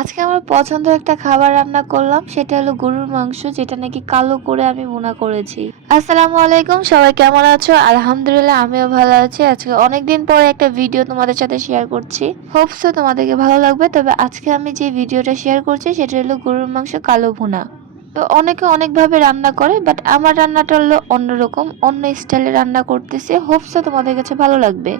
আজকে আমার পছন্দ একটা খাবার রান্না করলাম, সেটা হলো গরুর মাংস, যেটা নাকি কালো করে আমি ভুনা করেছি। আসসালামু আলাইকুম, সবাই কেমন আছো? আলহামদুলিল্লাহ, আমিও ভালো আছি। আজকে অনেকদিন পরে একটা ভিডিও তোমাদের সাথে শেয়ার করছি, হোপসো তোমাদেরকে ভালো লাগবে। তবে আজকে আমি যে ভিডিওটা শেয়ার করছি সেটা হলো গরুর মাংস কালো ভুনা। তো অনেকে অনেকভাবে রান্না করে, বাট আমার রান্নাটা হলো অন্যরকম, অন্য স্টাইলে রান্না করতেছি। হোপসো তোমাদের কাছে ভালো লাগবে।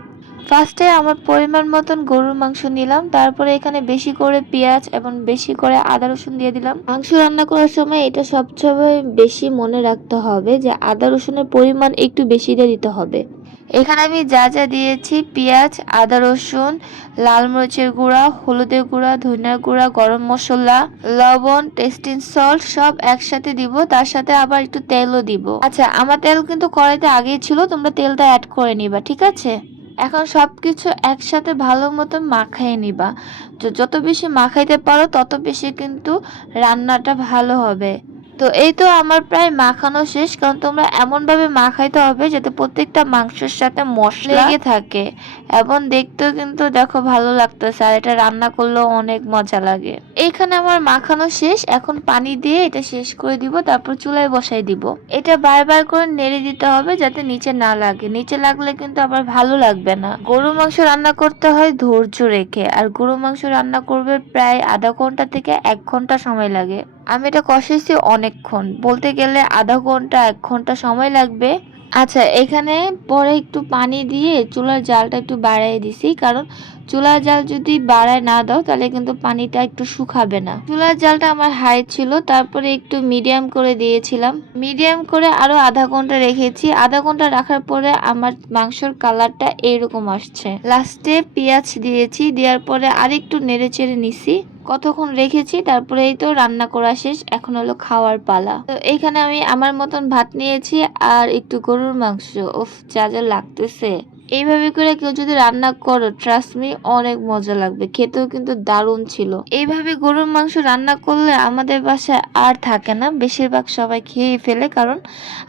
ফার্স্টে আমার পরিমাণ মতন গরুর মাংস নিলাম, তারপরে এখানে বেশি করে পেঁয়াজ এবং বেশি করে আদা রসুন দিয়ে দিলাম। মাংস রান্না করার সময় এটা সবচেয়ে বেশি মনে রাখতে হবে যে আদা রসুনের পরিমাণ একটু বেশি দিয়ে দিতে হবে। এখানে আমি যা যা দিয়েছি, পেঁয়াজ, আদা রসুন, লাল মরিচের গুঁড়া, হলুদের গুঁড়া, ধনিয়ার গুঁড়া, গরম মশলা, লবণ, টেস্টিং সল্ট সব একসাথে দিব। তার সাথে আবার একটু তেলও দিব। আচ্ছা, আমার তেল কিন্তু কড়াইতে আগেই ছিল, তোমরা তেলটা অ্যাড করে নিবা, ঠিক আছে? এখন সবকিছু একসাথে ভালো মতো মাখায় নিবা। যত বেশি মাখাইতে পারো তত বেশি কিন্তু রান্নাটা ভালো হবে। তো এই তো আমার প্রায় মাখানো শেষ, কারণ তোমরা এমন ভাবে মাখাইতে হবে যাতে প্রত্যেকটা মাংসের সাথে মশলা লেগে থাকে এবং দেখতেও কিন্তু দেখো ভালো লাগতেছে, আর এটা রান্না করলেও অনেক মজা লাগে। এইখানে আমার মাখানো শেষ, এখন পানি দিয়ে এটা শেষ করে দিব, তারপর চুলায় বসাই দিব। এটা বারবার করে নেড়ে দিতে হবে যাতে নিচে না লাগে, নিচে লাগলে কিন্তু আবার ভালো লাগবে না। গরু মাংস রান্না করতে হয় ধৈর্য রেখে, আর গরু মাংস রান্না করবে প্রায় আধা ঘন্টা থেকে 1 ঘন্টা সময় লাগে। আমি এটা কষেছি অনেকক্ষণ, বলতে গেলে আধা ঘন্টা 1 ঘন্টা সময় লাগবে। আচ্ছা, এখানে পরে একটু পানি দিয়ে চুলার জালটা একটু বাড়াই দিছি, কারণ চুলার জাল যদি বাড়ায় না দাও তাহলে কিন্তু পানিটা একটু শুকাবে না। চুলার জালটা আমার হাই ছিল, তারপরে একটু মিডিয়াম করে দিয়েছিলাম। মিডিয়াম করে আরো আধা ঘন্টা রেখেছি। আধা ঘন্টা রাখার পরে আমার মাংসর কালারটা এইরকম আসছে। লাস্টে পেঁয়াজ দিয়েছি, দেওয়ার পরে আরেকটু নেড়ে চেড়ে নিছি। কতক্ষণ রেখেছি, তারপরে এই তো রান্না করা শেষ, এখন হলো খাওয়ার পালা। তো এইখানে আমি আমার মতন ভাত নিয়েছি আর একটু গরুর মাংস। উফ, যা যা লাগতেছে! এইভাবে করে কেউ যদি রান্না করো, ট্রাস্ট মি, অনেক মজা লাগবে, খেতেও কিন্তু দারুণ ছিল। এইভাবে গরুর মাংস রান্না করলে আমাদের বাসায় আর থাকে না, বেশিরভাগ সবাই খেয়ে ফেলে, কারণ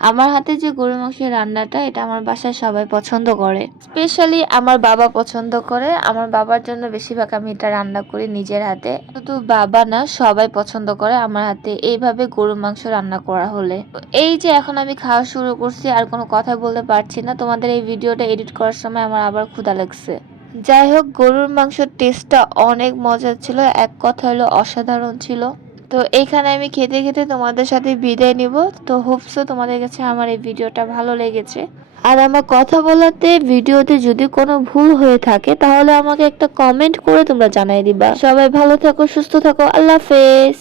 আমার হাতে যে গরুর মাংসের রান্নাটা, এটা আমার বাসায় সবাই পছন্দ করে। স্পেশালি আমার বাবা পছন্দ করে, আমার বাবার জন্য বেশিরভাগ আমি এটা রান্না করি নিজের হাতে। শুধু বাবা না, সবাই পছন্দ করে আমার হাতে এইভাবে গরুর মাংস রান্না করা হলে। এই যে এখন আমি খাওয়া শুরু করছি, আর কোনো কথা বলতে পারছি না। তোমাদের এই ভিডিওটা এডিট করার সময় আমার আবার ক্ষুধা লাগছে। যাই হোক, গরুর মাংসের টেস্টটা অনেক মজার ছিল, এক কথা হলো অসাধারণ ছিল। তো এইখানে আমি খেতে খেতে তোমাদের সাথে বিদায় নিব। তো হোপসো তোমাদের কাছে আমার এই ভিডিওটা ভালো লেগেছে। আর আমার কথা বলাতে ভিডিওতে যদি কোনো ভুল হয়ে থাকে তাহলে আমাকে একটা কমেন্ট করে তোমরা জানাই দিবা। সবাই ভালো থাকো, সুস্থ থাকো, আল্লাহ হাফেজ।